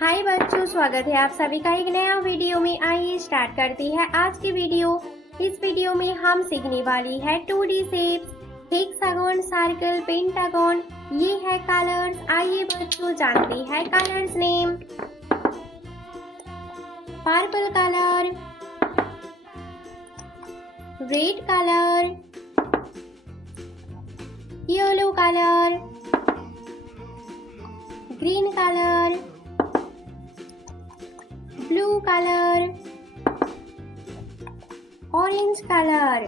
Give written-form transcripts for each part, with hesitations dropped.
हाय बच्चों, स्वागत है आप सभी का एक नया वीडियो में। आइए स्टार्ट करते हैं आज की वीडियो। इस वीडियो में हम सीखने वाली है 2D shapes, hexagon, circle, pentagon. ये है कलर्स। आइए बच्चों जानते हैं colours name. Purple colour, red colour, yellow colour, green colour, blue colour, orange colour.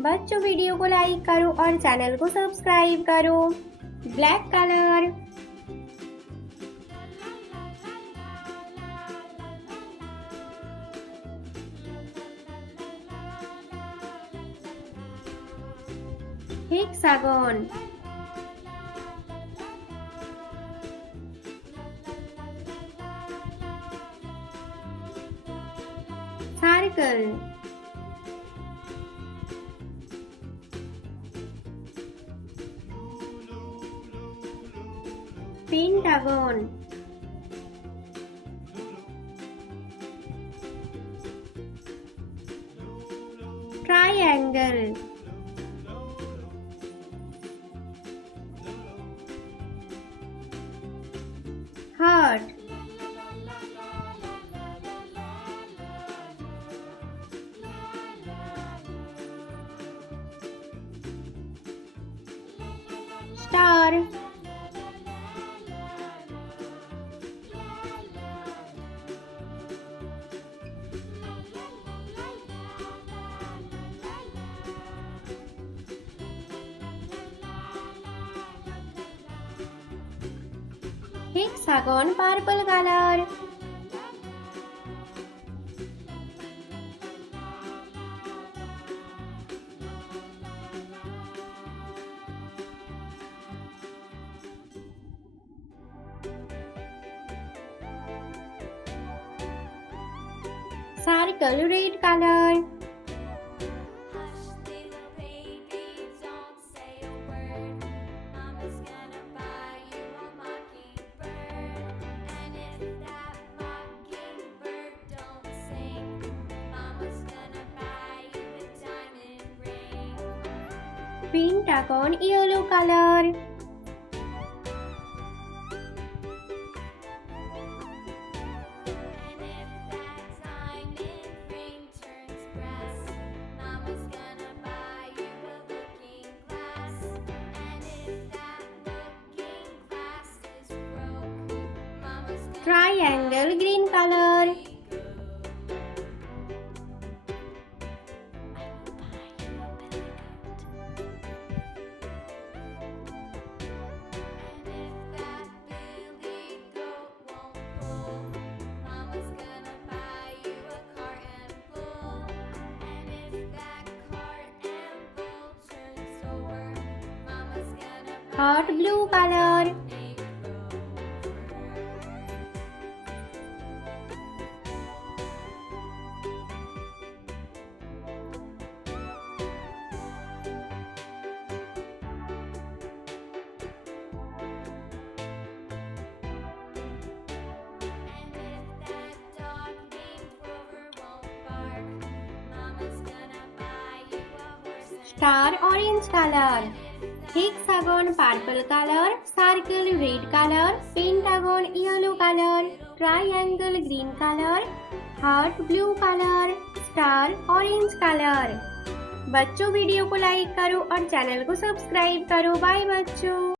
बच्चों वीडियो को लाइक करो और चैनल को सब्सक्राइब करो। Black colour, hexagon, circle, pentagon, triangle, heart, star, hexagon, purple colour, circle, red colour, pentagon, yellow colour, triangle, green colour, heart, blue colour, star, orange colour, hexagon, purple colour, circle, red colour, pentagon, yellow colour, triangle, green colour, heart, blue colour, star, orange colour. बच्चों video को like करो और channel को subscribe करो। Bye बच्चों।